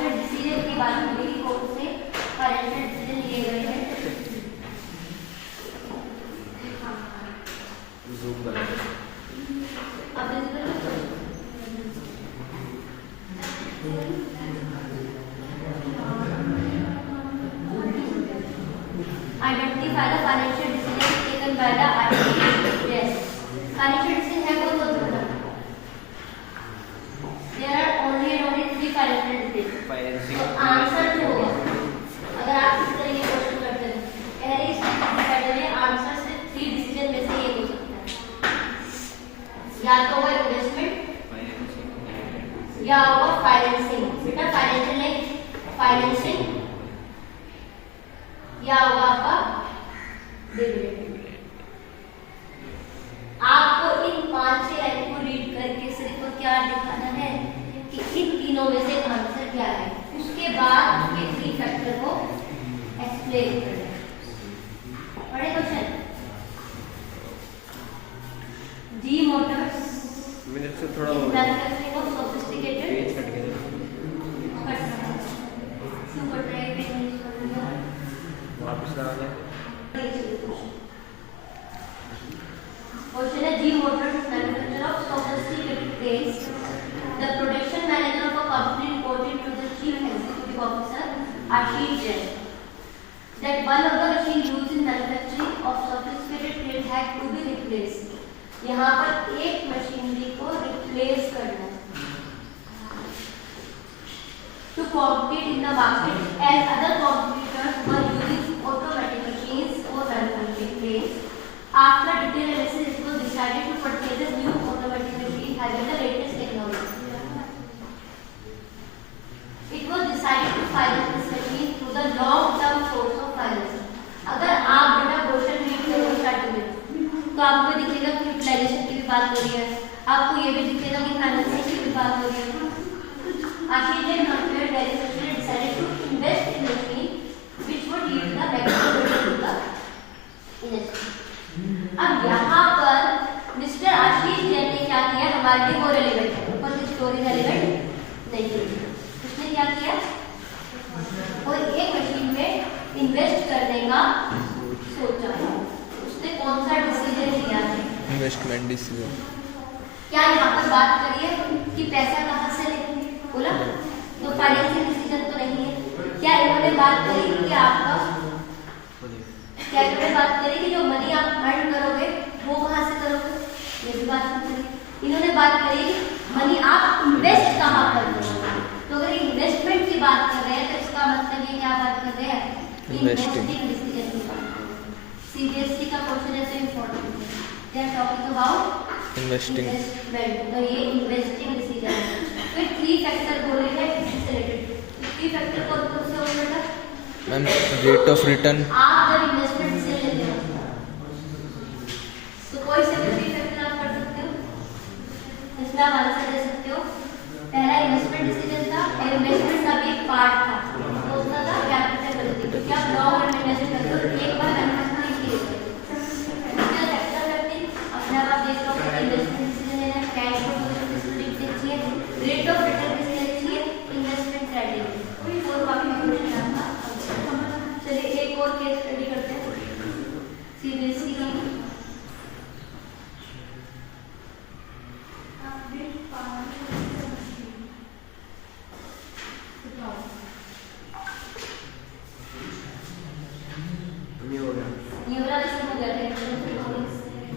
Financial decision की बात करें, कौन से फाइनेंशियल डिसीजन लिए गए हैं। Identify the financial decisions taken by the RBI. Yes. Financial decision है कौन कौन सा? There are only and only 3 financial decisions. Financing. तो आंसर जो होगा, अगर आप इस तरह के क्वेश्चन करते हैं, पहले स्टेप डिसाइड करें, आंसर सिर्फ 3 डिसीजन में से एक हो सकता है। या तो होगा इन्वेस्टमेंट, या होगा फाइनेंसिंग। बेटा फाइनेंशियल नहीं, फाइनेंसिंग, या होगा आपका डिविडेंड। आपको इन 5-6 लाइन को रीड करके सिर्फ क्या दिखाना है कि इन तीनों में से आंसर क्या है, उसके बाद उसके 3 फैक्टर को एक्सप्लेन करना है। पढ़े क्वेश्चन। जी मोटर्स मेरे से थोड़ा manufacturing of sophisticated page cut गया। सुपर ड्राइव में यूज करना है। वापस लगा दे। क्वेश्चन है G motors manufacturer of sophisticated trains. The production manager of a company reported to the chief executive officer Ashish Jain that one of the machine used in manufacturing of sophisticated trains had to be replaced. यहाँ पर एक machinery को replace करना है to compete in the market as other competitors were using automatic machines for manufacturing trains. After detailed analysis, it was decided to purchase a new automatic machine having the latest technology. It was decided to finance this machine through the long-term source of financing. अगर आप बेटा question read करोगे starting में तो आपको दिखेगा कि utilisation की भी बात हो रही है, आपको ये भी दिखेगा कि फाइनेंसिंग की भी बात हो रही है। आशीष ने compared various machine decided to invest in machine which would yield the maximum return to the investment. अब यहाँ पर मिस्टर आशीष जैन ने क्या किया, हमारे लिए वो रेलेवेंट है, ऊपर की स्टोरी रेलेवेंट नहीं है। उसने क्या किया, वो एक मशीन में इन्वेस्ट करने का सोचा है। उसने कौन सा डिसीजन लिया है, इन्वेस्टमेंट डिसीजन। क्या यहाँ पर बात करिए कि पैसा कहाँ से लेंगे, बोला तो फाइनेंशियल डिसीजन तो नहीं है। क्या इन्होंने बात करी कि आपका, क्या इन्होंने बात करी कि जो मनी आप अर्न करोगे वो कहाँ से करोगे, ये भी बात नहीं करी। इन्होंने बात करी मनी आप इन्वेस्ट कहाँ कर दोगे। तो अगर इन्वेस्टमेंट की बात कर रहे हैं तो इसका मतलब ये क्या बात कर रहे हैं, इन्वेस्टिंग डिसीजन की बात कर रहे हैं। सीबीएसई का क्वेश्चन है तो इंपॉर्टेंट है, they are talking about investment, तो ये इन्वेस्टिंग डिसीजन है। फिर 3 फैक्टर बोले हैं इससे रिलेटेड। 3 फैक्टर कौन कौन से होंगे बेटा मैम? Rate of return. आप जब इन्वेस्टमेंट डिसीजन लेते हो तो कोई से भी 3 फैक्टर आप कर सकते हो, इसमें आप आंसर दे सकते हो। पहला इन्वेस्टमेंट डिसीजन था, इन्वेस्टमेंट का भी एक पार्ट था, तो उसका था कैपिटल, क्योंकि आप लॉन्ग रन में इन्वेस्ट करते हो, एक बार मैन्युफैक्चरिंग की है कैपिटल रखते अपने आप देख लो कि इन्वेस्टमेंट डिसीजन लेना है, कैश फ्लो डिसीजन चाहिए, रेट ऑफ रिटर्न डिसीजन चाहिए, इन्वेस्टमेंट क्राइटेरिया, और काफी क्वेश्चन आता। चलिए एक और केस स्टडी करते हैं सीबीएसई की।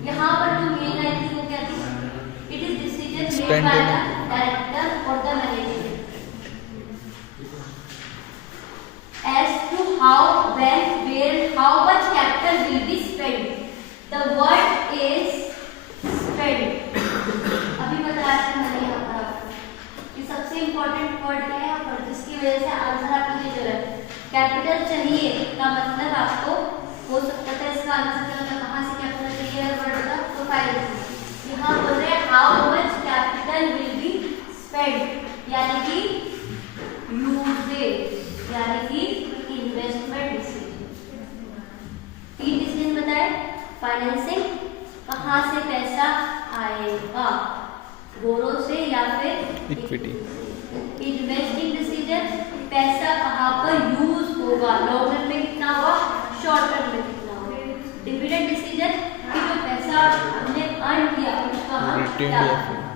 यहाँ पर जो मेन लाइन थी वो क्या थी, it is decision made by the director और the management as to how, when, where, how much capital will be spent. The word is spent. अभी बताया था मैंने यहाँ पर आपको ये सबसे इम्पोर्टेंट वर्ड क्या है यहाँ पर, जिसकी वजह से आंसर आपको ये जो है कैपिटल चाहिए का मतलब आपको हो सकता था इसका आंसर क्या होता, कहाँ से कैपिटल चाहिए वर्ड का, तो फाइनेंस। यहाँ बोल रहे हैं how much capital will be spent, यानी कि यूजेज, यानी कि इन्वेस्टमेंट डिसीजन। 3 डिसीजन बताए, फाइनेंसिंग, कहाँ से पैसा आएगा, बोरो से या फिर इक्विटी, इन्वेस्टिंग डिसीजन पैसा कहाँ पर यूज होगा, लॉन्ग रन में कितना होगा, शॉर्ट रन में कितना होगा। डिविडेंड डिसीजन कि जो पैसा हमने अर्न किया उसका हम Retain क्या या करें।